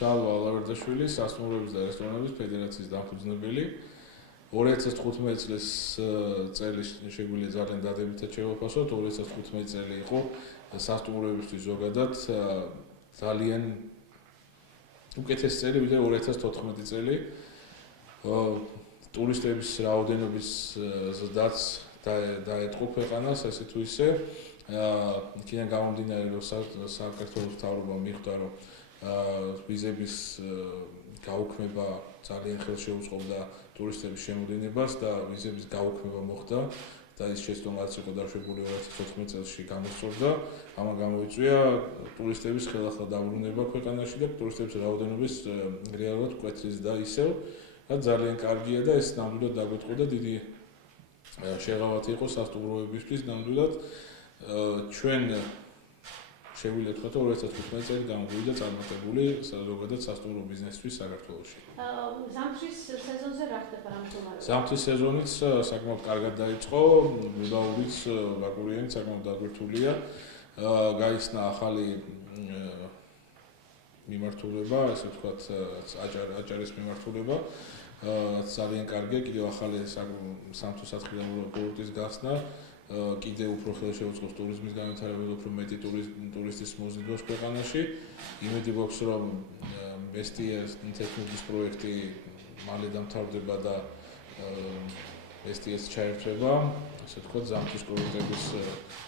შალვა ალავერდაშვილი, სასტუმროების და რესტორნების ფედერაციის დამფუძნებელი. 2015 წელი შეგვიძლია ძალიან დადებითად შევაფასოთ. 2015 წელი იყო სასტუმროებისთვის ზოგადად ძალიან უკეთესი წელი, ვიდრე 2014 წელი. ტურისტების რაოდენობის ზრდაც დაეთყო ქვეყანას, ესე თუ ისე. იქიდან გამომდინარე, რომ საქართველოს მთავრობამ მიხვდა, რომ ვიზების გაუქმება ძალიან ხელს შეუწყობდა ტურისტების შემოდინებას და ვიზების გაუქმება მოხდა და ის შეცდომაც იყო დაშვებული 2014 წელს გამოსწორდა. ამან გამოიწვია ტურისტების ხელახლა დაბრუნება ქვეყანაში და ტურისტების რაოდენობის რეალურად მკვეთრი ზრდა ისევ და ძალიან კარგია და ეს ნამდვილად დაგვეტყვა და დიდი შეღავათი იყო სასტუმროებისთვის ნამდვილად. ჩვენ შეგვიძლია თქვა, რომ 2015 წელი გამოგვიდა წარმატებული ზოგადად სასტუმრო ბიზნესისთვის საქართველოში. ზამთრის სეზონზე რა ხდება რა მდგომარეობა? ზამთრის სეზონიც საკმაოდ კარგად დაიწყო, გუდაურიც, ბაკურიანიც საკმაოდ დაგვირთულია. გაიხსნა ახალი მიმართულება, ასე ვთქვათ, აჭარის მიმართულება. ძალიან კარგია, კიდევ ახალი სამთო-სათხილამურო კურორტის გახსნა. კიდევ უფრო ხელს შეუწყობს ტურიზმის განვითარებას, უფრო მეტი ტურისტის მოზიდვას ქვეყანაში. იმედი გვაქვს, რომ ბესტიას ტექნიკის პროექტი მალე დამთავრდება და ბესტიას ჩაერთვება, ასე ვთქვათ, ზამთრის კურორტების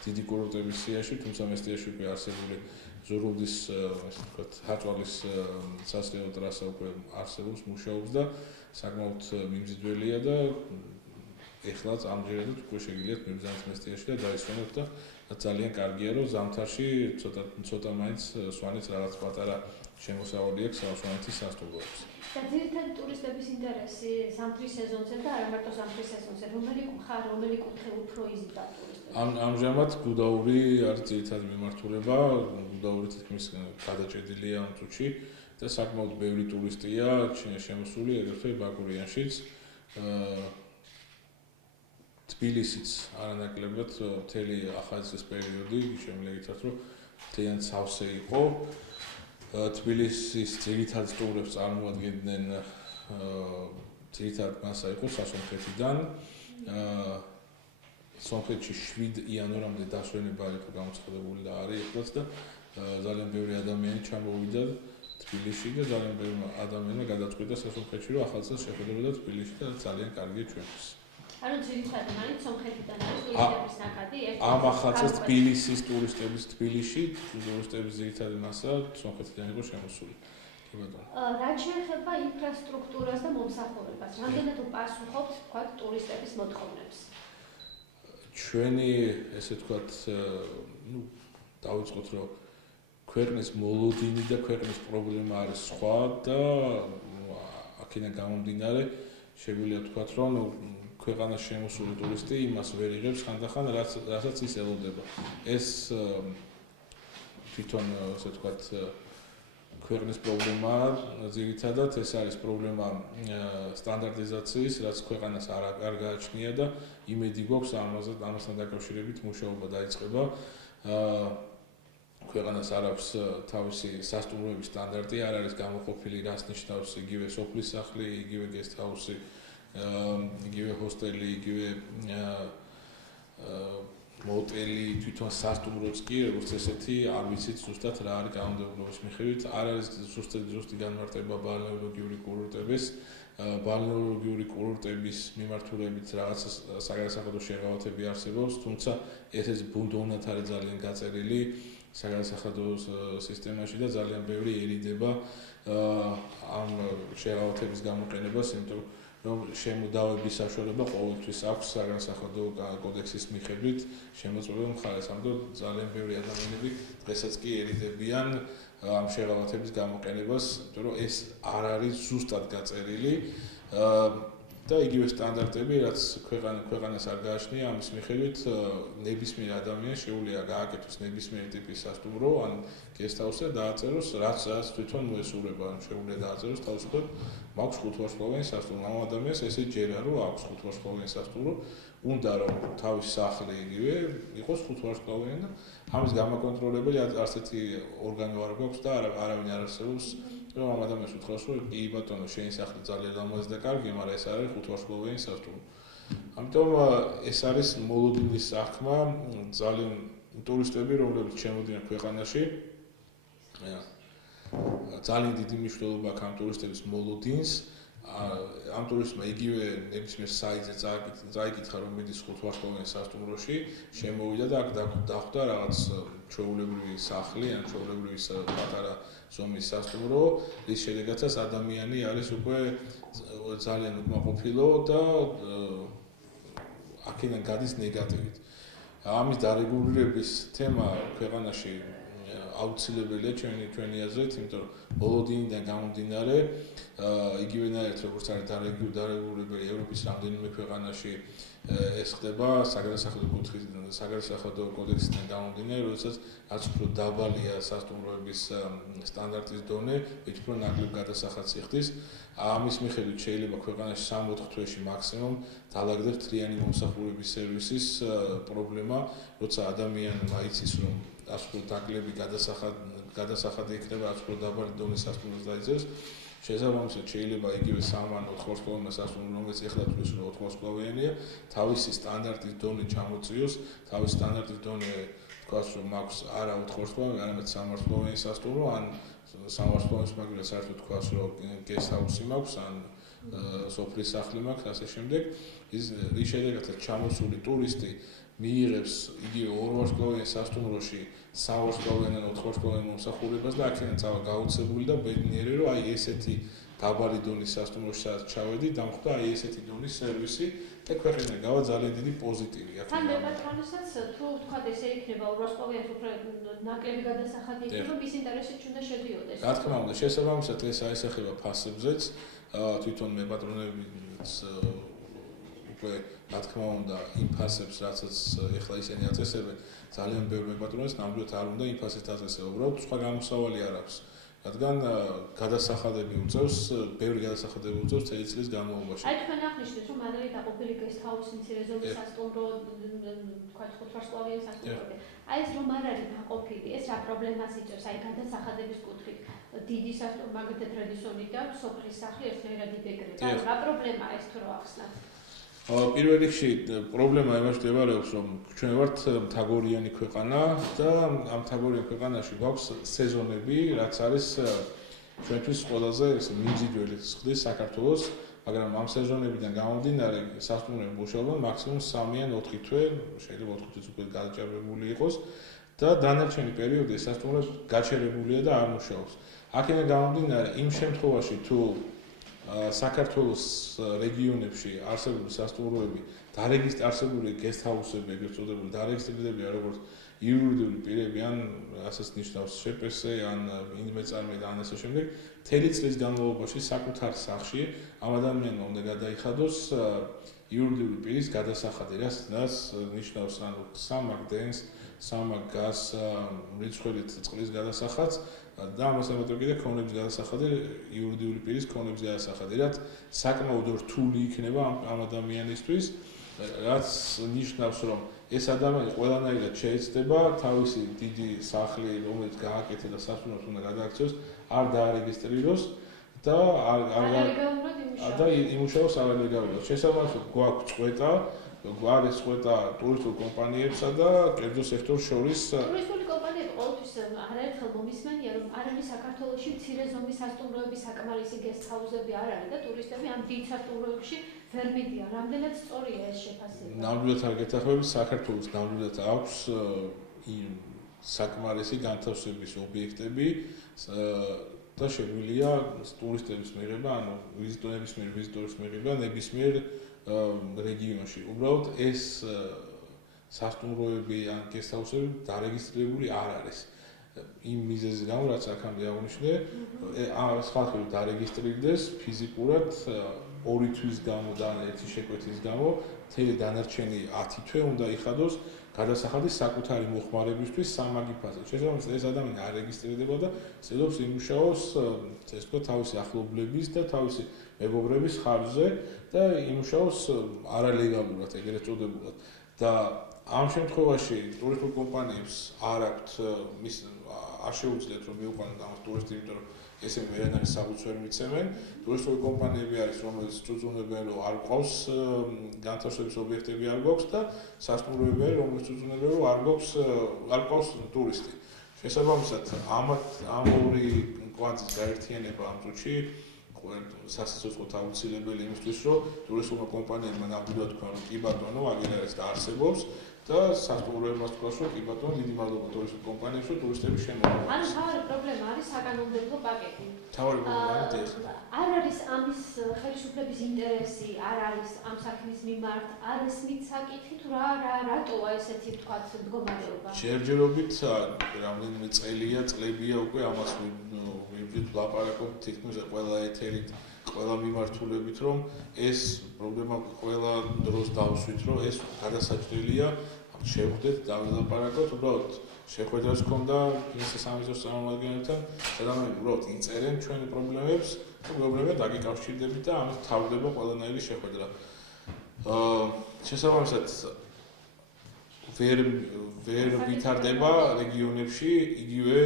დიდი კურორტების სიაში, თუმცა ბესტიაში უკვე არსებული ზურულდის, ასე ვთქვათ, ჰატვალის სასრევო ტრასა უკვე არსებობს, მუშაობს და საკმაოდ მიმზიდველია და ეხლაც ამჯერადად უკვე შეგიძლიათ მიბრძანოთ მესტიაში და დაისვენოთ და ძალიან კარგია, რომ ზამთარში ცოტა მაინც სვანეთს რაღაც პატარა შემოსავალი აქვს სვანეთის სასტუმროებს. და ძირითადად ტურისტების ინტერესი ზამთრის სეზონზე და არა მარტო ზამთრის სეზონზე, რომელი კუთხე უფრო იზრდება ტურისტებს? ამჟამად გუდაური არის ძირითადი მიმართულება, გუდაური თითქმის გადაჭედილია ამ წუთში და საკმაოდ ბევრი ტურისტია შემოსული აგრეთვე ბაკურიანშიც. თბილისიც არანაკლებად მთელი ახალწლის პერიოდი შემიძლია ითქვათ, რომ ძალიან სავსე იყო. თბილისის ძირითად სტუმრებს წარმოადგენდნენ ძირითადად მასა იყო სასონხეთიდან. სომხეთში 7 იანვრამდე დასვენება იყო გამოცხადებული და არის ეხლაც და ძალიან ბევრი ადამიანი ჩამოვიდა თბილისში და ძალიან ბევრი ადამიანი გადაწყვიტა სასონხეთში, რომ ახალწელს შეხვდებოდა თბილისში და ძალიან კარგია ჩვენთვის. ანუ ძირითადად მაინც სომხეთიდან არის ტურისტების ნაკადი. ამ ახალწელს თბილისის ტურისტების თბილისში ტურისტების ძირითადი მასა სომხეთიდან იყო შემოსული. რაც შეეხება ინფრასტრუქტურას და მომსახურებას, რამდენად უპასუხობთ, თქვათ, ტურისტების მოთხოვნებს? ჩვენი, ესე ვთქვათ, დავიწყოთ, რომ ქვეყნის მოლოდინი და ქვეყნის პრობლემა არის სხვა და აქედან გამომდინარე შეგვიძლია ვთქვათ, რომ ქვეყანაში შემოსული ტურისტი იმას ვერ იღებს ხანდახან, რასაც ის ელოდება. ეს თვითონ, ასე ვთქვათ, ქვეყნის პრობლემა ძირითადად ეს არის პრობლემა სტანდარტიზაციის, რაც ქვეყანას არ გააჩნია და იმედი გვაქვს ამასთან დაკავშირებით მუშაობა დაიწყება. ქვეყანას არ აქვს თავისი სასტუმროების სტანდარტი, არ არის გამოყოფილი, რაც ნიშნავს იგივე სოფლის სახლი, იგივე guest house-ი, იგივე ჰოსტელი, იგივე მოტელი, თვითონ სასტუმროც კი, როგორც ესეთი, არ ვიცით ზუსტად რა არის კანონმდებლობის მიხედვით, არ არის ზუსტი განმარტება ბალნეოლოგიური კურორტების, ბალნეოლოგიური კურორტების მიმართულებით რაღაც საგანსახადო შეღავათები არსებობს, თუმცა ესეც ბუნდოვნად არის ძალიან გაწერილი საგანსახადო სისტემაში და ძალიან ბევრი ერიდება ამ შეღავათების გამოყენებას, იმიტომ რომ შემოდავების საშუალება ყოველთვის აქვს საგანსახადო კოდექსის მიხედვით შემოწმებულ მხარეს. ამიტომ ძალიან ბევრი ადამიანები დღესაც კი ერიდებიან ამ შეღავათების გამოყენებას, იმიტომ რომ ეს არ არის ზუსტად გაწერილი და იგივე სტანდარტები, რაც ქვეყანას არ გააჩნია, ამის მიხედვით ნებისმიერ ადამიანს შეუძლია გააკეთოს ნებისმიერი ტიპის სასტუმრო, ან guest house-ზე დააწეროს, რაც თვითონ მოესურვება, ან შეუძლია დააწეროს თავისუფლად, მაქვს 5 ვარსკვლავიანი სასტუმრო. ამ ადამიანს ესე ჯერა, რომ აქვს 5 ვარსკვლავიანი სასტუმრო, უნდა რომ თავის სახლი იგივე იყოს 5 ვარსკვლავიანი და ამის გამაკონტროლებელი არც ერთი ორგანო არ გვაქვს და არავინ არ არსებობს რომ ამ ადამიანს უთხრას რომ კი ბატონო შენი სახლი ძალიან ლამაზი და კარგი, მაგრამ ეს არის 5 ვარსკვლავიანი სასტუმრო. ამიტომ ეს არის მოლოდინის საქმე, ძალიან ტურისტები, რომლებიც შემოდიან ქვეყანაში, ძალიან დიდი მნიშვნელობა აქვს ამ ტურისტების მოლოდინს. ამ ტურისტმა იგივე ნებისმიერ საიტზე წაიკითხა რომ მიდის 5 ვარსკვლავიან სასტუმროში, შემოვიდა და აქ დახვდა რაღაც ჩვეულებრივი სახლი, ან ჩვეულებრივი პატარა ზომის სასტუმრო, რის შედეგადაც ადამიანი არის უკვე ძალიან უკმაყოფილო და აქედან გადის ნეგატივით. ამის დარეგულირების თემა ქვეყანაში აუცილებელია ჩვენი აზრით, იმიტომ რომ მოლოდინიდან გამომდინარე, იგივენაირად როგორც არის დარეგულირებული ევროპის რამდენიმე ქვეყანაში ეს ხდება საგანასახადო კოდექსიდან გამომდინარე, როდესაც რაც უფრო დაბალია სასტუმროების სტანდარტის დონე, ვით უფრო ნაკლებ გადასახადს იხდის. ამის მიხედვით შეიძლება ქვეყანაში 3-4 თვეში მაქსიმუმ დაალაგდეს მთლიანი მომსახურების სერვისის პრობლემა, როცა ადამიანმა იცის რომ ასე დაკლები გადასახადი იქნება, რაც უფრო დაბალი დონის სასტუმროს დაიძებს. შესაბამისად შეიძლება იგივე 3 ან 4 ვარსკვლავიანი სასტუმრო, რომელიც ეხლა თulis რომ 4 ვარსკვლავიანია, თავისი სტანდარტის დონე ჩამოწიოს, თავისი სტანდარტის დონე თქვას რომ მაქვს არა 4 ვარსკვლავიანი, არამედ 3 ვარსკვლავიანი სასტუმრო, ან 3 ვარსკვლავიანი მაგალითად საერთოდ თქვას რომ guest house-ი მაქვს, ან სოფლის სახლი მაქვს, ასე შემდეგ. ის შედეგადაც ჩამოსული ტურისტი მიიღებს იგივე 2 ვარსკვლავიან სასტუმროში 3 ვარსკვლავიან ან 4 ვარსკვლავიან მომსახურებას და აქედან წავა გაუცებული და ბედნიერი რომ აი ესეთი დაბალი დონის სასტუმროში სადაც ჩავედი, დამხვდა აი ესეთი დონის სერვისი და ქვეყანა გავა ძალიან დიდი პოზიტივი. თან მეპატრონესაც თუ თქვათ ესე იქნება 2 ვარსკვლავიან უფრო ნაკლები გადასახადი იქნება, მის ინტერესებში უნდა შედიოდეს. რა თქმა უნდა, შესაბამისად ეს აისახება ფასებზეც, თვითონ მეპატრონებიც უკვე რა თქმა უნდა იმ ფასებს რაცაც ეხლა ისინი აწესებენ ძალიან ბევრი მეპატრონეს ნამდვილად არ უნდა იმ ფასებს აწესება, უბრალოდ სხვა გამოსავალი არ აქვს. რადგან გადასახადები უწევს, ბევრი გადასახადები უწევს წელი წლის განმავლობაში. აი თქვენ აღნიშნეთ რომ არ არის დაყოფილი guest house-ი, მცირე ზომის სასტუმრო, თქვა 5 ვარსკვლავიანი სასტუმროები. აი ეს რომ არ არის დაყოფილი, ეს რა პრობლემას იწვევს აი გადასახადების კუთხით? დიდი სასტუმრო მაგათი ტრადიციული და სოფლის სახლი ერთნაირად იბეგრება. ანუ რა პრობლემაა ეს თუ რა ახსნათ? პირველ რიგში პრობლემა იმაში მდებარეობს, რომ ჩვენ ვართ მთაგორიანი ქვეყანა და ამ მთაგორიან ქვეყანაში გვაქვს სეზონები, რაც არის ჩვენთვის ყველაზე მიმზიდველი ხდის საქართველოს, მაგრამ ამ სეზონებიდან გამომდინარე სასტუმროები მუშაობენ მაქსიმუმ 3 ან 4 თვე, შეიძლება 4 თვეც უკვე გადაჭარბებული იყოს და დანარჩენი პერიოდი სასტუმროებს გაჩერებულია და არ მუშაობს. აქედან გამომდინარე, იმ შემთხვევაში თუ საქართველოს რეგიონებში არსებული სასტუმროები დარეგისტრირებული guest house-ები, ეგრეთ წოდებული დარეგისტრირებია როგორც იურიდიული პირები, ან ასეც ნიშნავს შპს, ან ინვესტორები და ასე შემდეგ, მთელი წლის განმავლობაში საკუთარ სახლში ამ ადამიანმა უნდა გადაიხადოს იურიდიული პირის გადასახადი, რაც ნიშნავს ანუ სამაგდენს, სამაგას, რიცხვით წყლის გადასახადს და ამას ამიტომ კიდე ქონების გადასახადი, იურიდიული პირის ქონების გადასახადი, რაც საკმაოდ რთული იქნება ამ ადამიანისთვის, რაც ნიშნავს, რომ ეს ადამიანი ყველანაირად შეეცდება თავისი დიდი სახლი, რომელიც გააკეთა და სასტუმროს უნდა გადააქციოს, არ დაარეგისტრიროს და და იმუშაოს არალეგალურად. შესაბამისად, გვაქვს წყვეტა, არის წყვეტა ტურისტულ კომპანიებსა და კერძო სექტორს შორის. ტურისტული კომპანიები ყოველთვის არაერთხელ მომისმენია, რომ არ არის საქართველოში მცირე ზომის სასტუმროების საკმარისი guest house-ები არ არის და ტურისტები ამ დიდ სასტუმროებში ვერ მიდიან. რამდენად სწორია ეს შეფასება? ნამდვილად არ გეთახმებით, საქართველოს ნამდვილად აქვს საკმარისი განთავსების ობიექტები და შეგვიძლია ტურისტების მიღება, ანუ ვიზიტორის მიღება ნებისმიერ რეგიონში. უბრალოდ ეს სასტუმროები ან guest house-ები დარეგისტრირებული არ არის. იმ მიზეზის გამო, რაც აქამდე აღნიშნე, ეს ხალხი დარეგისტრირდეს ფიზიკურად 2 თვის გამო და 1 შეკვეთის გამო, მთელი დანარჩენი 10 თვე უნდა იხადოს გადასახადის საკუთარი მოხმარებისთვის სამაგი ფასად. შესაბამისად, ეს ადამიანი არ რეგისტრირდება და ცდილობს იმუშაოს, ეს თქო, თავისი ახლობლების და თავისი მეგობრების ხარჯზე და იმუშაოს არალეგალურად, ეგრეთ წოდებულად. და ამ შემთხვევაში ტურისტულ კომპანიებს არ შეუძლიათ რომ მიიყვანოთ ამ ტურისტებს, იმიტომ რომ ესე ვერანაირ საფუძვებს ვერ მიცემენ. ტურისტული კომპანიები არის, რომელიც წუწუნებენ, რომ არ ყავს განთავსების ობიექტები არ გვაქვს და სასტუმროები არის, რომელიც წუწუნებენ, რომ არ ყავს ტურისტი. შესაბამისად, ამ ორი კვანძის გაერთიანება ამ წუთში სასიცოცხლოდ აუცილებელი იმისთვის, რომ ტურისტულმა კომპანიებმა ნამდვილად თქვენ, რომ კი ბატონო, აგერ არის და არსებობს და სასტუმროებმაც თქვას, რომ კი ბატონო, დიდი მადლობა ტურისტულ კომპანიებს, რომ ტურისტები შემოგვიყვანს. ანუ თავი პრობლემა არის საკანონმდებლო პაკეტი. თავი პრობლემა არის ეს. არ არის ამის ხელისუფლების ინტერესი, არ არის ამ საქმის მიმართ, არ ესმით საკითხი თუ რატოა ესეთი ვთქვათ მდგომარეობა. ჯერჯერობით რამდენიმე წლებია უკვე ამას ვლაპარაკობთ თითქმის ყველა ეთერით, ყველა მიმართულებით, რომ ეს პრობლემა ყველა დროს დავსვით, რომ ეს გადასაჭრელია, შევხვდეთ და ვლაპარაკოთ, უბრალოდ შეხვედრას ჰქონდა minister სამეცნიერო წარმომადგენელთან, სადაც უბრალოდ იწერენ ჩვენი პრობლემებს, პრობლემები დაგიკავშირდებით და ამით თავდება ყველანაირი შეხვედრა. შესაბამისად ვერ ვითარდება რეგიონებში იგივე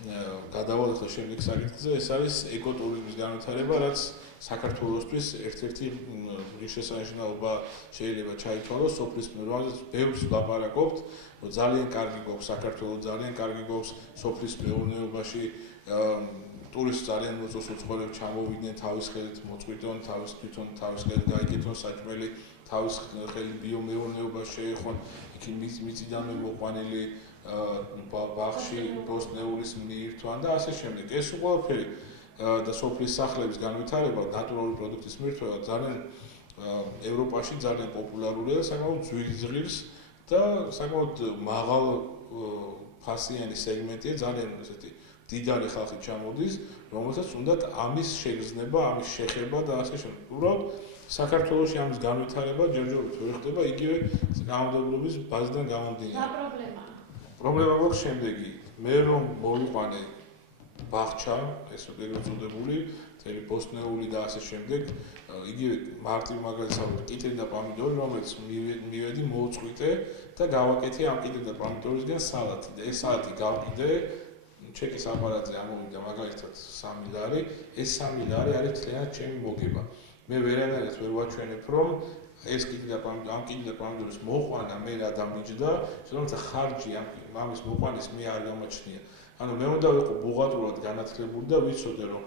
გადავალეხო შემდეგ საკითხზე, ეს არის ეკოტურიზმის განვითარება, რაც საქართველოსთვის ერთ-ერთი ღირსშესანიშნაობა შეიძლება ჩაითვალოს სოფლის მეურნეობაზე. ბევრს ვლაპარაკობთ, რომ ძალიან კარგი გვაქვს საქართველოს, ძალიან კარგი გვაქვს სოფლის მეურნეობაში, ტურისტს ძალიან მოწონს უცხოელებს ჩამოვიდნენ, თავის ხელით მოწყვიტონ, თვითონ თავის ხელით გაიკეთონ საჭმელი, თავის ხელით ბიომეურნეობას შეეხონ, იქ მიწიდანვე მოყვანილი ბაღში ბოსტნეულის მიირთვან და ასე შემდეგ. ეს ყველაფერი და სოფლის სახლების განვითარება, ნატურალური პროდუქტის მირთვა ძალიან ევროპაში ძალიან პოპულარულია და საკმაოდ ძვირს და საკმაოდ მაღალ ფასიანი სეგმენტია, ძალიან ესეთი დიდარი ხალხი ჩამოდის, რომელსაც უნდა ამის შეგრძნება, ამის შეხება და ასე შემდეგ. უბრალოდ საქართველოში ამის განვითარება ჯერჯერობით ვერ ხდება იგივე კანონმდებლობის ბაზიდან გამომდინარე. რა პრობლემაა? პრობლემა გვაქვს შემდეგი. მე რომ მოვიყვანე ბაღჩა, ესე გეწოდებული, მთელი ბოსტნეული და ასე შემდეგ, იგივე მარტივ მაგალითად კიტრი და პომიდორი, რომელიც მივედი, მოვწყვიტე და გავაკეთე ამ კიტრი და პომიდორისგან სალატი. და ეს სალატი გავყიდე ჩეკის აპარატზე ამოვიდა მაგალითად 3 ლარი, ეს 3 ლარი არის თლიანად ჩემი მოგება. მე ვერანაირად ვერ ვაჩვენებ, რომ ეს კიტრი და პომიდორის მოყვანა მე რა დამიჯდა, თუმცა ხარჯი ამის მოყვანის მე არ გამაჩნია. ანუ მე უნდა ვიყო ბუღალტრულად განათლებული და ვიცოდე, რომ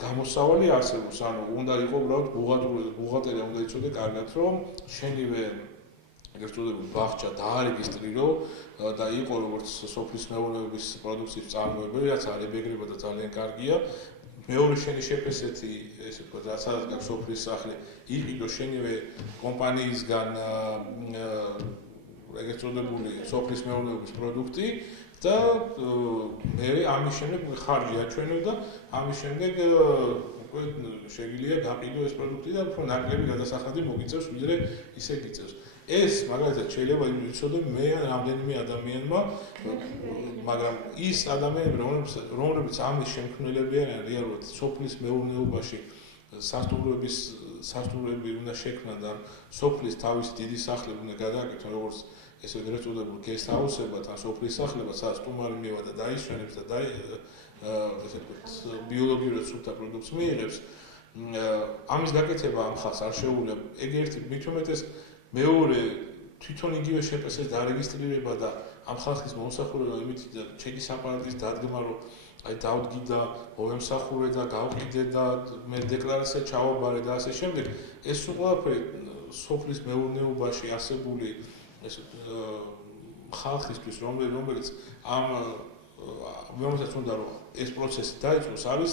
გამოსავალი არსებობს, ანუ უნდა იყო უბრალოდ ბუღალტერია უნდა იცოდე კარგად, რომ შენივე ეგრეთ წოდებული ბაღჩა დაარეგისტრირო და იყო როგორც სოფლის მეურნეობის პროდუქციის წარმოებელი, რაც არებეგრება და ძალიან კარგია. მეორე შენი შეფასეთი, ესე ვთქვათ, რაც არის სოფლის სახლი, იყიდო შენივე კომპანიისგან ეგრეთ წოდებული სოფლის მეურნეობის პროდუქტი და მე ამის შემდეგ ხარჯი აჩვენო და ამის შემდეგ უკვე შეგვიძლია გაყიდო ეს პროდუქტი და უფრო ნაკლები გადასახადი მოგიწევს, ვიდრე ისე გიწევს. ეს მაგალითად შეიძლება იცოდე მე ან რამდენიმე ადამიანმა, მაგრამ ის ადამიანები, რომლებიც ამის შემქმნელები არიან რეალურად სოფლის მეურნეობაში, სასტუმროები უნდა შექმნან და სოფლის თავისი დიდი სახლები უნდა გადააკეთონ, როგორც ესე ეგრეთ წოდებულ გესტჰაუსებად ან სოფლის სახლებად, სადაც სტუმარი მივა და დაისვენებს და ესე ვთქვათ, ბიოლოგიურად სუფთა პროდუქტს მიიღებს. ამის გაკეთება ამ ხალხს არ შეუძლია. ეგ ერთი მით უმეტეს მეორე თვითონ იგივე შეფასების დარეგისტრირება და ამ ხალხის მომსახურება იმით და ჩეკის აპარატის დადგმა, რომ აი დავდგი და მოვემსახურე და გავყიდე და მე დეკლარაცია ჩავაბარე და ასე შემდეგ. ეს ყველაფერი სოფლის მეურნეობაში არსებული ეს ხალხისთვის, რომელიც რომელსაც უნდა რომ ეს პროცესი დაიწყოს, არის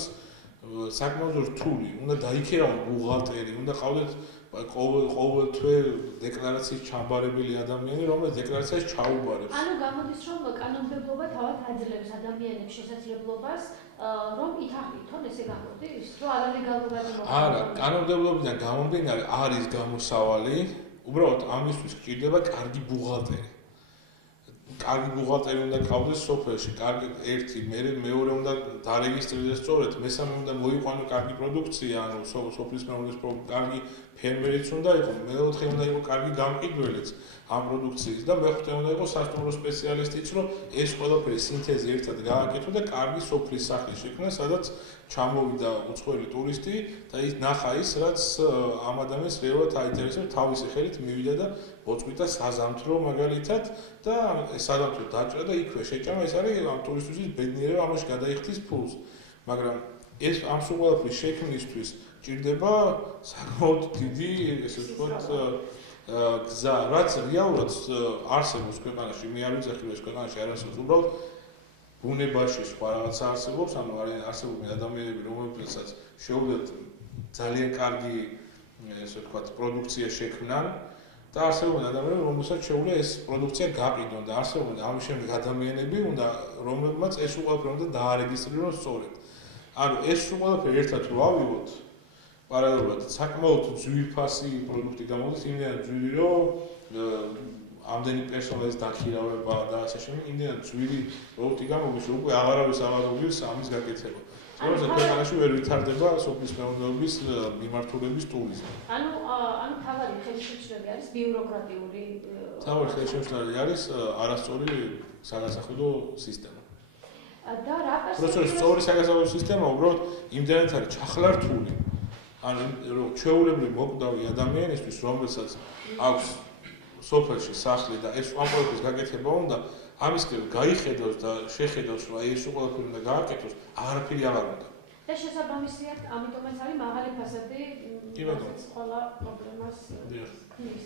საკმაოდ რთული. უნდა დაიქერავონ ბუღალტერი, უნდა ყავდეთ ყოველ თვე დეკლარაციის ჩაბარებელი ადამიანი, რომელიც დეკლარაციას ჩაუბარებს. ანუ გამოდის, რომ კანონმდებლობა თავად აძლევს ადამიანებს შესაძლებლობას, რომ ითანხმონ ესე გამოდის, რომ არალეგალურად მოხდეს. არა, კანონმდებლობიდან გამომდინარე არის გამოსავალი, უბრალოდ ამისთვის გჭირდება კარგი ბუღალტერი. კარგი ბუღალტერი უნდა ყავდეს სოფელში, კარგი ერთი, მეორე უნდა დარეგისტრირდეს სწორედ, მესამე უნდა მოიყვანო კარგი პროდუქცია, ანუ სოფლის მეურნეობის კარგი ფერმერიც უნდა იყო, მეოთხე უნდა იყო კარგი გამყიდველიც ამ პროდუქციის და მეხუთე უნდა იყოს სასტუმრო სპეციალისტიც, რომ ეს ყველაფერი სინთეზი ერთად გააკეთო და კარგი სოფლის სახლი შექმნა, სადაც ჩამოვიდა უცხოელი ტურისტი და ის ნახა ის, რაც ამ ადამიანს რეალურად აინტერესებს, თავისი ხელით მივიდა და მოწყვიტა საზამთრო მაგალითად და საზამთრო დაჭრა და იქვე შეჭამა, ეს არის ამ ტურისტების ბედნიერება, ამაში გადაიხდის ფულს. მაგრამ ეს ამ სულ ყველაფრის შექმნისთვის ჭირდება საკმაოდ დიდი, ესე ვთქვათ, გზა, რაც რეალურად არსებობს ქვეყანაში, მე არ ვიცი ახლა ეს ქვეყანაში არ არსებობს, უბრალოდ ბუნებაში სხვა რაღაცა არსებობს, ანუ არსებობენ ადამიანები, რომლებსაც შეუძლიათ ძალიან კარგი, ესე ვთქვათ, პროდუქცია შექმნან და არსებობენ ადამიანები, რომელსაც შეუძლია ეს პროდუქცია გაყიდონ და არსებობენ ამის შემდეგ ადამიანები, რომლებმაც ეს ყველაფერი უნდა დაარეგისტრირონ სწორედ. ანუ ეს ყველაფერი ერთად რო ავიღოთ, პარალელურად საკმაოდ ძვირფასი პროდუქტი გამოდის, იმდენად ძვირი, რომ ამდენი პერსონალის დაქირავება და ასე შემდეგ, იმდენად ძვირი პროდუქტი გამოდის, რომ უკვე აღარავის აღარუგებს ამის გაკეთება. სწორედ ქვეყანაში ვერ ვითარდება სოფლის მეურნეობის მიმართულების ტურიზმი. ანუ თავარი ხელშემშლელი არის ბიუროკრატიული. თავარი ხელშემშლელი არის არასწორი საგასახელო სისტემა. და რა პროცესის სწორი საგასახელო სისტემა უბრალოდ იმდენად არის ჩახლართული. ანუ ჩვეულებრივი მოკვდავი ადამიანისთვის, რომელსაც აქვს სოფელში სახლი და ეს ამ პროექტის გაკეთება უნდა, ამისკენ გაიხედავს და შეხედავს, რომ ეს ყველაფერი უნდა გააკეთოს, აღარაფერი აღარ უნდა. და შესაბამისად, ამიტომაც არის მაღალი ფასადი, რომელიც ყველა პრობლემას ქმნის.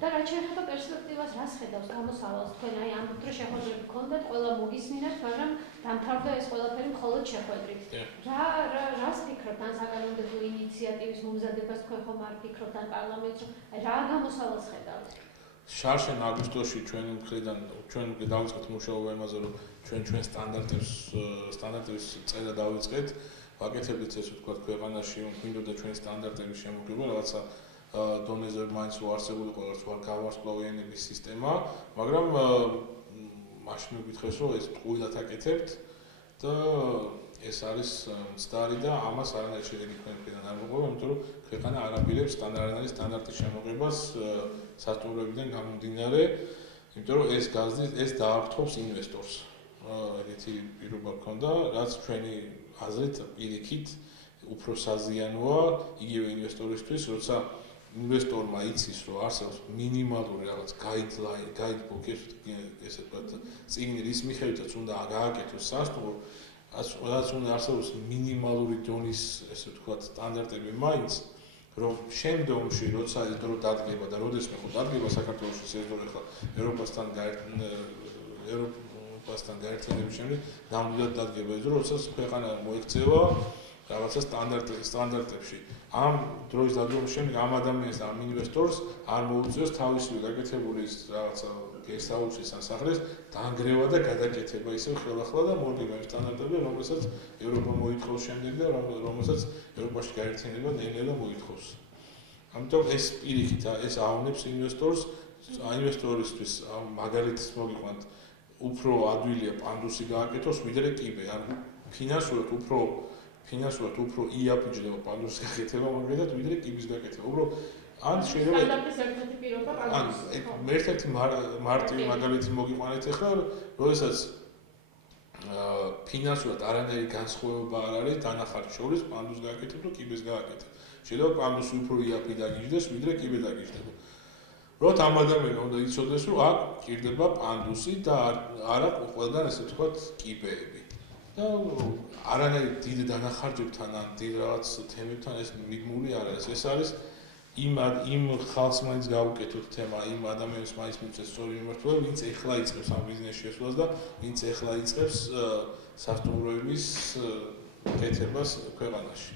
და რაც შეეხება პერსპექტივას, რას ხედავს გამოსავალს თქვენ, აი ამ დროს შეხვედრები გქონდათ, ყველა მოგისმინათ, მაგრამ დამთავრდა ეს ყველაფერი მხოლოდ შეხვედრით. რას ფიქრობთ ან საკანონმდებლო ინიციატივის მომზადებას თქვენ ხომ არ ფიქრობთ ან პარლამენტში, რა გამოსავალს ხედავთ? შარშენ აგვისტოში ჩვენი მხრიდან დავიწყეთ მუშაობა იმაზე, რომ ჩვენ სტანდარტების წერა დავიწყეთ, ვაკეთებდით ესე ვთქვათ ქვეყანაში, გვინდოდა ჩვენი სტანდარტების შემოღება, რაღაცა დონეზე მაინც უარსებულიყო, რაც ვარ გავარსკვლავიანების სისტემა, მაგრამ მაშინ მეკითხეს, რომ ეს ტყუილად აკეთებთ და ეს არის მცდარი და ამას არანაირი შედეგი თქვენთან არ მოყვება, იმიტომ რომ ქვეყანა არ აპირებს სტანდარტის შემოღებას სასტუმროებიდან გამომდინარე, იმიტომ რომ ეს დააფრთხობს ინვესტორს. ეგეთი პირობა გქონდა, რაც ჩვენი აზრით პირიქით უფრო საზიანოა იგივე ინვესტორისთვის, როცა ინვესტორმა იცის, რომ არსებობს მინიმალური რაღაც guidebook, ესე ვთქვათ, წიგნი, რის მიხედვითაც უნდა გააკეთოს სასტუმრო, რაც უნდა არსებობს მინიმალური დონის, ესე ვთქვათ, სტანდარტები მაინც, რომ შემდგომში, როცა ეს დრო დადგება და როდესმე ხო დადგება საქართველოში ეს დრო ახლა ევროპასთან გაერთიანების შემდეგ, ნამდვილად დადგება ეს დრო, როდესაც ქვეყანა მოექცევა რაღაცა სტანდარტებში. ამ დროის დადგომის შემდეგ ამ ადამიანს და ამ ინვესტორს არ მოუწევს თავისივე გაკეთებული რაღაცა გესტაუჩის ან სახლის დაანგრევა და გადაკეთება ისევ ხელახლა და მორგება იმ სტანდარტები, რომელსაც ევროპა მოითხოვს შემდეგ და რომელსაც ევროპაში გაერთიანება ნელ-ნელა მოითხოვს. ამიტომ ეს პირიქით ეს ავნებს ინვესტორისთვის მაგალითს მოგიყვანთ, უფრო ადვილია პანდუსი გააკეთოს, ვიდრე კიბე, ანუ ფინანსურად უფრო იაფიჯდება პანდუსის გაკეთება, მაგალითად, ვიდრე კიბის გაკეთება. უბრალოდ ან შეიძლება სტანდარტის ერთ-ერთი პირობა პანდუსი. ერთ-ერთი მარტივი მაგალითი მოგიყვანეთ ახლა, როდესაც ფინანსურად არანაირი განსხვავება არ არის დანახარჯ შორის პანდუს გააკეთებ და კიბეს გააკეთებ. შეიძლება პანდუსი უფრო იაფი დაგიჯდეს, ვიდრე კიბე დაგიჯდება. როდ ამ ადამიანმა უნდა იცოდეს, რომ აქ ჭირდება პანდუსი და არა ყველგან ესე ვთქვათ კიბეები. და არანაირი დიდ დანახარჯებთან ან დიდ რაღაც თემებთან ეს მიგმული არ არის. ეს არის იმ ხალხს მაინც გავუკეთოთ თემა, იმ ადამიანს მაინც მიწეს სწორი მიმართულება, ვინც ეხლა იწყებს ამ ბიზნესში შესვლას და ვინც ეხლა იწყებს სასტუმროების კეთებას ქვეყანაში.